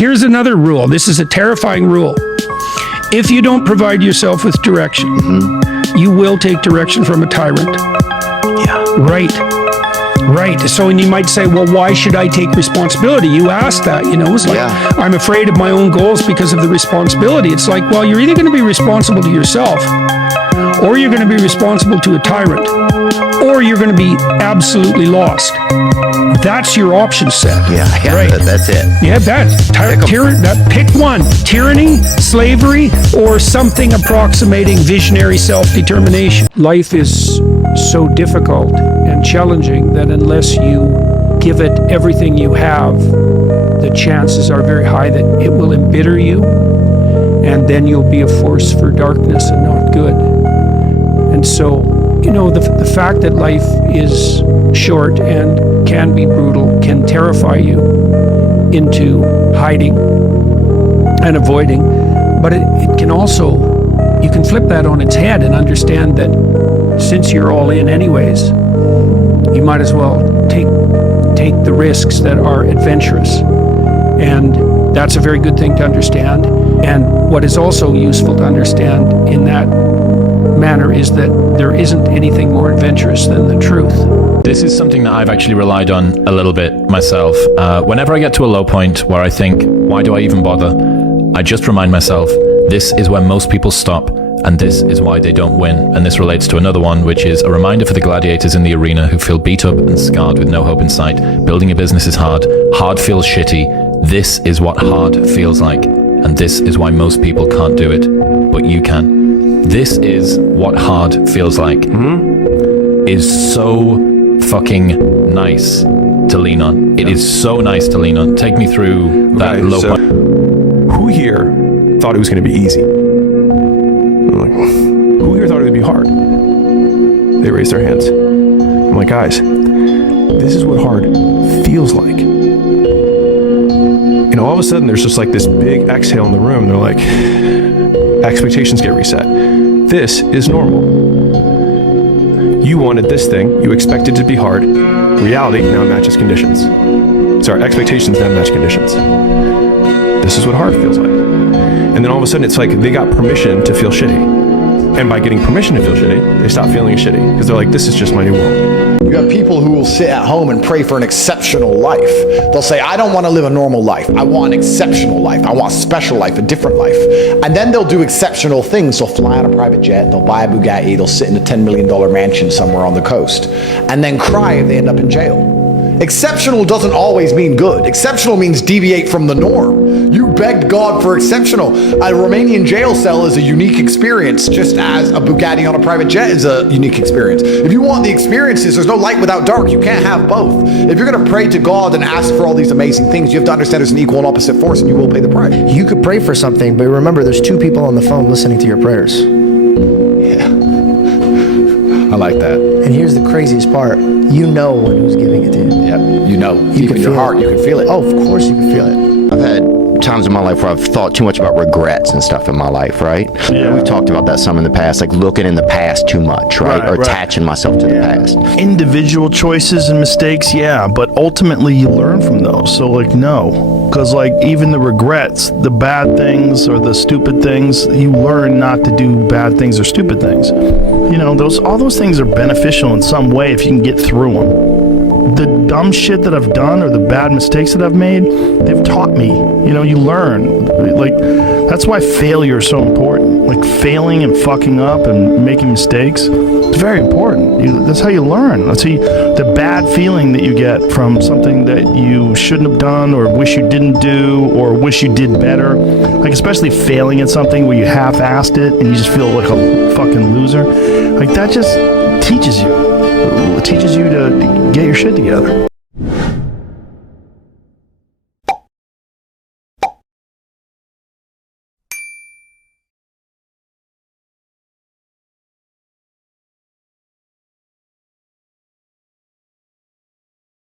Here's another rule. This is a terrifying rule. If you don't provide yourself with direction, you will take direction from a tyrant. Yeah. Right. So, and you might say, well, why should I take responsibility? You asked that, it's like, I'm afraid of my own goals because of the responsibility. It's like, well, you're either going to be responsible to yourself, or you're going to be responsible to a tyrant, or you're going to be absolutely lost. That's your option set. Yeah, right. That's it. Yeah, pick one. Tyranny, slavery, or something approximating visionary self-determination. Life is so difficult and challenging that unless you give it everything you have, the chances are very high that it will embitter you, and then you'll be a force for darkness and not good. And so, the fact that life is short and can be brutal can terrify you into hiding and avoiding, but it can also, you can flip that on its head and understand that since you're all in anyways, you might as well take the risks that are adventurous. And that's a very good thing to understand. And what is also useful to understand in that manner is that there isn't anything more adventurous than the truth. This is something that I've actually relied on a little bit myself. Whenever I get to a low point where I think, why do I even bother? I just remind myself, this is where most people stop, and this is why they don't win. And this relates to another one, which is a reminder for the gladiators in the arena who feel beat up and scarred with no hope in sight. Building a business is hard. Hard feels shitty. This is what hard feels like. And this is why most people can't do it, but you can. This is what hard feels like. Is so fucking nice to lean on. It is so nice to lean on. Take me through that low point. Who here thought it was going to be easy? I'm like, who here thought it would be hard? They raised their hands. I'm like, guys, this is what hard feels like. All of a sudden, there's just like this big exhale in the room. They're like, expectations get reset. This is normal. You wanted this thing. You expected it to be hard. Reality now matches conditions. Sorry, expectations now match conditions. This is what hard feels like. And then all of a sudden, it's like they got permission to feel shitty. And by getting permission to feel shitty, they stop feeling shitty. Because they're like, this is just my new world. You have people who will sit at home and pray for an exceptional life. They'll say, I don't want to live a normal life. I want an exceptional life. I want a special life, a different life. And then they'll do exceptional things. They'll fly on a private jet. They'll buy a Bugatti. They'll sit in a $10 million mansion somewhere on the coast. And then cry if they end up in jail. Exceptional doesn't always mean good. Exceptional means deviate from the norm. You begged God for exceptional. A Romanian jail cell is a unique experience, just as a Bugatti on a private jet is a unique experience. If you want the experiences, there's no light without dark. You can't have both. If you're going to pray to God and ask for all these amazing things, you have to understand there's an equal and opposite force, and you will pay the price. You could pray for something, but remember, there's two people on the phone listening to your prayers. Yeah. I like that. And here's the craziest part. You know when who's giving it to you. Yep. You know. Deep in your heart, you can feel it. Oh, of course you can feel it. I've had times in my life where I've thought too much about regrets and stuff in my life, right? Yeah. We've talked about that some in the past, like looking in the past too much, right? Or attaching myself to the past. Individual choices and mistakes, yeah, but ultimately you learn from those. So no, because even the regrets, the bad things or the stupid things, you learn not to do bad things or stupid things. All those things are beneficial in some way if you can get through them. The dumb shit that I've done or the bad mistakes that I've made, they've taught me. You learn. That's why failure is so important. Failing and fucking up and making mistakes, it's very important. That's how you learn. That's how the bad feeling that you get from something that you shouldn't have done or wish you didn't do or wish you did better. Especially failing at something where you half-assed it and you just feel like a fucking loser. That just teaches you. It teaches you to get your shit together.